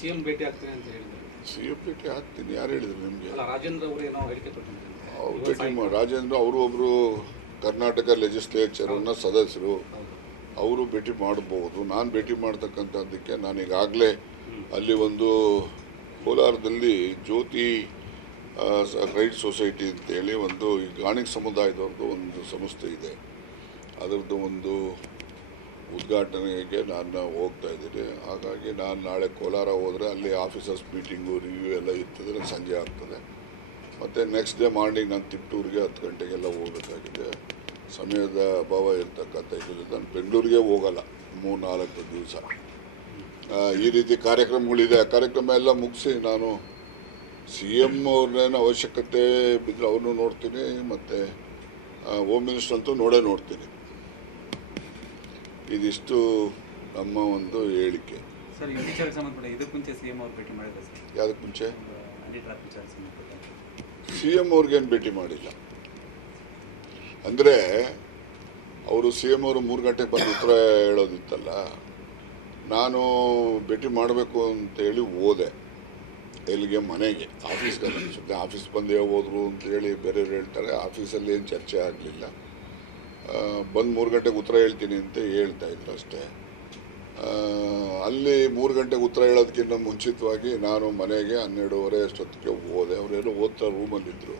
CM ಭೇಟಿ ಆಗ್ತೀನಿ ಅಂತ ಹೇಳಿದ್ರು. ಸಿಎಂ ಭೇಟಿ ಆಗ್ತೀನಿ ಯಾರು ಹೇಳಿದ್ರು ನಿಮಗೆ? ರಾಜೇಂದ್ರ ಅವರು ಏನೋ ಹೇಳಿಕೆ ಕೊಟ್ಟಿದ್ದಾರೆ. ಅವ್ರು ಭೇಟಿ ರಾಜೇಂದ್ರ ಅವರು ಒಬ್ಬರು ಕರ್ನಾಟಕ ಲೆಜಿಸ್ಲೇಚರ್ನ ಸದಸ್ಯರು, ಅವರು ಭೇಟಿ ಮಾಡಬಹುದು. ನಾನು ಭೇಟಿ ಮಾಡ್ತಕ್ಕಂಥದ್ದಕ್ಕೆ ನಾನೀಗಾಗಲೇ ಅಲ್ಲಿ ಒಂದು ಕೋಲಾರದಲ್ಲಿ ಜ್ಯೋತಿ ರೈಟ್ ಸೊಸೈಟಿ ಅಂತೇಳಿ ಒಂದು ಈ ಗಾಣಿಗ ಸಮುದಾಯದವ್ರದ್ದು ಒಂದು ಸಂಸ್ಥೆ ಇದೆ, ಅದರದ್ದು ಒಂದು ಉದ್ಘಾಟನೆಗೆ ನಾನು ಹೋಗ್ತಾ ಇದ್ದೀನಿ. ಹಾಗಾಗಿ ನಾನು ನಾಳೆ ಕೋಲಾರ ಹೋದರೆ ಅಲ್ಲಿ ಆಫೀಸರ್ಸ್ ಮೀಟಿಂಗು ರಿವ್ಯೂ ಎಲ್ಲ ಇರ್ತದೆ, ಸಂಜೆ ಆಗ್ತದೆ. ಮತ್ತು ನೆಕ್ಸ್ಟ್ ಡೇ ಮಾರ್ನಿಂಗ್ ನಾನು ತಿಪ್ಟೂರಿಗೆ 10 ಗಂಟೆಗೆಲ್ಲ ಹೋಗಬೇಕಾಗಿದೆ. ಸಮಯದ ಅಭಾವ ಇರ್ತಕ್ಕಂಥ ಇದರಿಂದ ನಾನು ಬೆಂಗಳೂರಿಗೆ ಹೋಗಲ್ಲ 3-4 ದಿವಸ. ಈ ರೀತಿ ಕಾರ್ಯಕ್ರಮಗಳಿದೆ. ಕಾರ್ಯಕ್ರಮ ಎಲ್ಲ ಮುಗಿಸಿ ನಾನು ಸಿ ಎಮ್ ಅವ್ರನ್ನೇನು ಅವಶ್ಯಕತೆ ಬಿದ್ದರೆ ಅವ್ರನ್ನೂ ನೋಡ್ತೀನಿ, ಮತ್ತು ಹೋಮ್ ಮಿನಿಸ್ಟರ್ ಅಂತೂ ನೋಡ್ತೀನಿ. ಇದಿಷ್ಟು ನಮ್ಮ ಒಂದು ಹೇಳಿಕೆ. ಸರ್, ಈ ವಿಚಾರಕ್ಕೆ ಸಂಬಂಧಪಟ್ಟ ಇದಕ್ಕೆ ಮುಂಚೆ ಸಿ ಎಂ ಅವ್ರು ಭೇಟಿ ಮಾಡಿದ್ದಾರೆ ಸರ್? ಯಾವುದಕ್ಕೆ ಮುಂಚೆ? ಹ್ಯಾಂಡಿ ಟ್ರ್ಯಾಪ್ ವಿಚಾರಕ್ಕೆ ಸಂಬಂಧಪಟ್ಟ ಸಿ ಎಮ್ ಅವ್ರಿಗೇನು ಭೇಟಿ ಮಾಡಿಲ್ಲ. ಅಂದರೆ ಅವರು ಸಿ ಎಮ್ ಅವರು 3 ಗಂಟೆಗೆ ಬಂದು ಉತ್ತರ ಹೇಳೋದಿತ್ತಲ್ಲ, ನಾನು ಭೇಟಿ ಮಾಡಬೇಕು ಅಂತೇಳಿ ಹೋದೆ. ಎಲ್ಲಿಗೆ? ಮನೆಗೆ, ಆಫೀಸ್ಗೆ. ಅನಿಸುತ್ತೆ ಆಫೀಸ್ ಬಂದೇ ಹೋದ್ರು ಅಂತೇಳಿ ಬೇರೆಯವ್ರು ಹೇಳ್ತಾರೆ. ಆಫೀಸಲ್ಲಿ ಏನು ಚರ್ಚೆ ಆಗಲಿಲ್ಲ. ಬಂದು 3 ಗಂಟೆಗೆ ಉತ್ತರ ಹೇಳ್ತೀನಿ ಅಂತ ಹೇಳ್ತಾ ಇದ್ರು ಅಷ್ಟೇ. ಅಲ್ಲಿ 3 ಗಂಟೆಗೆ ಉತ್ತರ ಹೇಳೋದಕ್ಕಿಂತ ಮುಂಚಿತವಾಗಿ ನಾನು ಮನೆಗೆ 12:30 ಅಷ್ಟೊತ್ತಿಗೆ ಹೋದೆ. ಅವರೇನು ಓದ್ತಾ ರೂಮಲ್ಲಿದ್ದರು,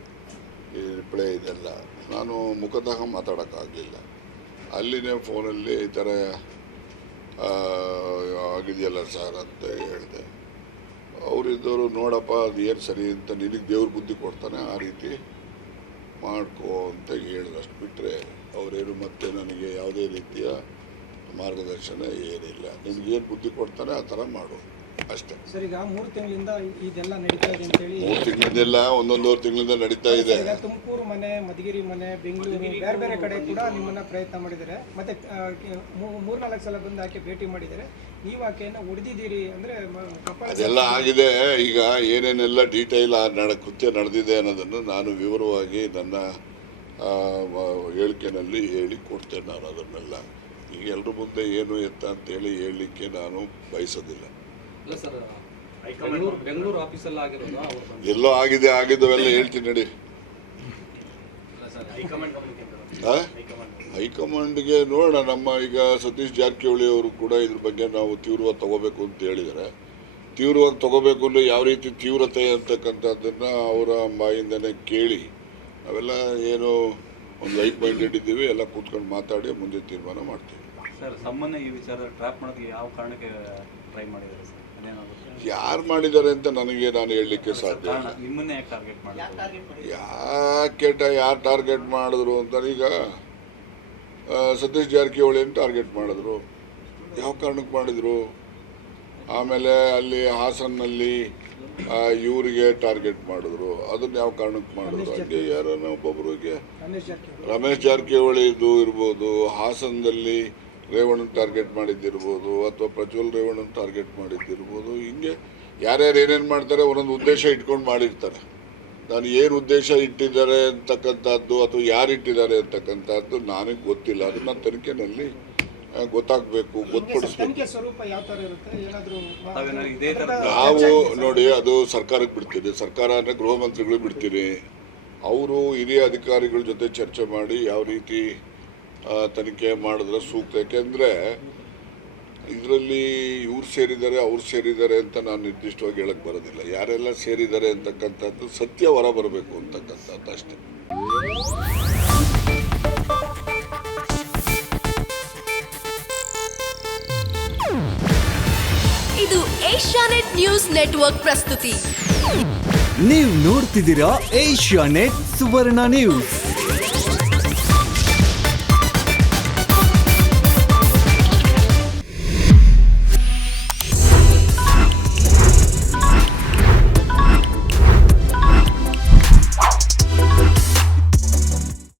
ಈ ರಿಪ್ಲೈ ಇದೆಲ್ಲ. ನಾನು ಮುಖತಃ ಮಾತಾಡೋಕ್ಕಾಗಲಿಲ್ಲ. ಅಲ್ಲಿನೇ ಫೋನಲ್ಲಿ ಈ ಥರ ಆಗಿದೆಯಲ್ಲ ಸರ್ ಅಂತ ಹೇಳಿದೆ. ಅವರಿದ್ದವರು ನೋಡಪ್ಪ ಅದು ಏನು ಸರಿ ಅಂತ, ನಿನಗೆ ದೇವ್ರ ಬುದ್ಧಿ ಕೊಡ್ತಾನೆ, ಆ ರೀತಿ ಮಾಡ್ಕೋ ಅಂತ ಹೇಳಿದಷ್ಟು ಬಿಟ್ಟರೆ ಅವರೇನು ಮತ್ತೆ ನನಗೆ ಯಾವುದೇ ರೀತಿಯ ಮಾರ್ಗದರ್ಶನ ಏನಿಲ್ಲ. ನಿನಗೇನು ಬುದ್ಧಿ ಕೊಡ್ತಾನೆ ಆ ಥರ ಮಾಡು ಅಷ್ಟೇ. ಸರ್, ಈಗ 3 ತಿಂಗಳಿಂದ ಇದೆಲ್ಲ ನಡೀತಾ ಇದೆ ಅಂತೇಳಿ. 3 ತಿಂಗಳಿಂದೆಲ್ಲ 1-1.5 ತಿಂಗಳಿಂದ ನಡೀತಾ ಇದೆ. ತುಮಕೂರು ಮನೆ, ಮಧುಗಿರಿ ಮನೆ, ಬೆಂಗಳೂರು, ಬೇರೆ ಬೇರೆ ಕಡೆ ಕೂಡ ನಿಮ್ಮನ್ನ ಪ್ರಯತ್ನ ಮಾಡಿದ್ದಾರೆ. ಮತ್ತೆ 3-4 ಸಲ ಬಂದು ಆಕೆ ಭೇಟಿ ಮಾಡಿದ್ದಾರೆ. ನೀವು ಆಕೆಯನ್ನು ಹೊಡೆದಿದ್ದೀರಿ ಅಂದರೆ ಅದೆಲ್ಲ ಆಗಿದೆ. ಈಗ ಏನೇನೆಲ್ಲ ಡೀಟೇಲ್ ಕೃತ್ಯ ನಡೆದಿದೆ ಅನ್ನೋದನ್ನು ನಾನು ವಿವರವಾಗಿ ನನ್ನ ಹೇಳಿಕೆನಲ್ಲಿ ಹೇಳಿ ಕೊಡ್ತೇನೆ. ನಾನು ಅದನ್ನೆಲ್ಲ ಈಗ ಎಲ್ಲರ ಮುಂದೆ ಏನು ಎತ್ತ ಅಂತೇಳಿ ಹೇಳಲಿಕ್ಕೆ ನಾನು ಬಯಸೋದಿಲ್ಲ. ಇಲ್ಲ ಸರ್, ಬೆಂಗಳೂರು ಆಫೀಸಲ್ಲಿ ಆಗಿರೋದು ಎಲ್ಲೋ ಆಗಿದ್ದವೆಲ್ಲ ಹೇಳ್ತೀನಿ ನಡಿ. ಹೈಕಮಾಂಡ್ಗೆ ನೋಡೋಣ. ನಮ್ಮ ಈಗ ಸತೀಶ್ ಜಾರಕಿಹೊಳಿ ಅವರು ಕೂಡ ಇದ್ರ ಬಗ್ಗೆ ನಾವು ತೀವ್ರವಾಗಿ ತಗೋಬೇಕು ಅಂತ ಹೇಳಿದ್ದಾರೆ. ತೀವ್ರವಾಗಿ ತಗೋಬೇಕು ಅಂದರೆ ಯಾವ ರೀತಿ ತೀವ್ರತೆ ಅಂತಕ್ಕಂಥದ್ದನ್ನು ಅವರ ಬಾಯಿಂದನೇ ಕೇಳಿ ನಾವೆಲ್ಲ ಏನು ಒಂದು ಲೈಕ್ ಮೈಂಡೆಡ್ ಇದ್ದೀವಿ, ಎಲ್ಲ ಕೂತ್ಕೊಂಡು ಮಾತಾಡಿ ಮುಂದೆ ತೀರ್ಮಾನ ಮಾಡ್ತೀವಿ. ಸರ್, ಸಾಮಾನ್ಯ ಈ ವಿಚಾರ ಟ್ರ್ಯಾಪ್ ಮಾಡೋದಕ್ಕೆ ಯಾವ ಕಾರಣಕ್ಕೆ ಟ್ರೈ ಮಾಡಿದ್ದಾರೆ ಸರ್? ಯಾರು ಮಾಡಿದ್ದಾರೆ ಅಂತ ನಾನು ಹೇಳಲಿಕ್ಕೆ ಸಾಧ್ಯ ಇಲ್ಲ. ನಿಮ್ಮನ್ನೇ ಯಾಕೆ ಟಾರ್ಗೆಟ್ ಮಾಡಿದ್ರು? ಯಾರು ಟಾರ್ಗೆಟ್ ಮಾಡಿದ್ರು ಅಂತ, ಈಗ ಸತೀಶ್ ಜಾರಕಿಹೊಳಿಯನ್ನು ಟಾರ್ಗೆಟ್ ಮಾಡಿದ್ರು. ಯಾವ ಕಾರಣಕ್ಕೆ ಮಾಡಿದ್ರು? ಆಮೇಲೆ ಅಲ್ಲಿ ಹಾಸನ್ನಲ್ಲಿ ಇವರಿಗೆ ಟಾರ್ಗೆಟ್ ಮಾಡಿದ್ರು. ಅದನ್ನು ಯಾವ ಕಾರಣಕ್ಕೆ ಮಾಡಿದ್ರು? ಹಾಗೆ ಯಾರನ್ನ ಒಬ್ಬೊಬ್ಬರಿಗೆ ರಮೇಶ್ ಜಾರಕಿಹೊಳಿದು ಇರ್ಬೋದು, ಹಾಸನದಲ್ಲಿ ರೇವಣ್ಣನ ಟಾರ್ಗೆಟ್ ಮಾಡಿದ್ದಿರ್ಬೋದು, ಅಥವಾ ಪ್ರಜ್ವಲ್ ರೇವಣ್ಣನ ಟಾರ್ಗೆಟ್ ಮಾಡಿದ್ದಿರ್ಬೋದು. ಹಿಂಗೆ ಯಾರ್ಯಾರು ಏನೇನು ಮಾಡ್ತಾರೆ ಒಂದೊಂದು ಉದ್ದೇಶ ಇಟ್ಕೊಂಡು ಮಾಡಿರ್ತಾರೆ. ನಾನು ಏನು ಉದ್ದೇಶ ಇಟ್ಟಿದ್ದಾರೆ ಅಂತಕ್ಕಂಥದ್ದು ಅಥವಾ ಯಾರು ಇಟ್ಟಿದ್ದಾರೆ ಅಂತಕ್ಕಂಥದ್ದು ನನಗೆ ಗೊತ್ತಿಲ್ಲ. ಅದನ್ನ ತನಿಖೆನಲ್ಲಿ ಗೊತ್ತಾಗಬೇಕು, ಗೊತ್ತುಪಡಿಸ್ಬೇಕು. ನಾವು ನೋಡಿ, ಅದು ಸರ್ಕಾರಕ್ಕೆ ಬಿಡ್ತೀರಿ. ಸರ್ಕಾರ ಅಂದರೆ ಗೃಹ ಮಂತ್ರಿಗಳಿಗೆ ಬಿಡ್ತೀರಿ. ಅವರು ಹಿರಿಯ ಅಧಿಕಾರಿಗಳ ಜೊತೆ ಚರ್ಚೆ ಮಾಡಿ ಯಾವ ರೀತಿ ತನಿಖೆ ಮಾಡಿದ್ರೆ ಸೂಕ್ತ. ಯಾಕೆಂದರೆ ಇದರಲ್ಲಿ ಇವ್ರು ಸೇರಿದ್ದಾರೆ ಅವ್ರು ಸೇರಿದ್ದಾರೆ ಅಂತ ನಾನು ನಿರ್ದಿಷ್ಟವಾಗಿ ಹೇಳಕ್ಕೆ ಬರೋದಿಲ್ಲ. ಯಾರೆಲ್ಲ ಸೇರಿದ್ದಾರೆ ಅಂತಕ್ಕಂಥದ್ದು ಸತ್ಯ ಹೊರ ಬರಬೇಕು ಅಂತಕ್ಕಂಥದ್ದು ಅಷ್ಟೇ. ಇದು ಏಷ್ಯಾನೆಟ್ ನ್ಯೂಸ್ ನೆಟ್ವರ್ಕ್ ಪ್ರಸ್ತುತಿ. ನೀವು ನೋಡ್ತಿದ್ದೀರಾ ಏಷ್ಯಾನೆಟ್ ಸುವರ್ಣ ನ್ಯೂಸ್.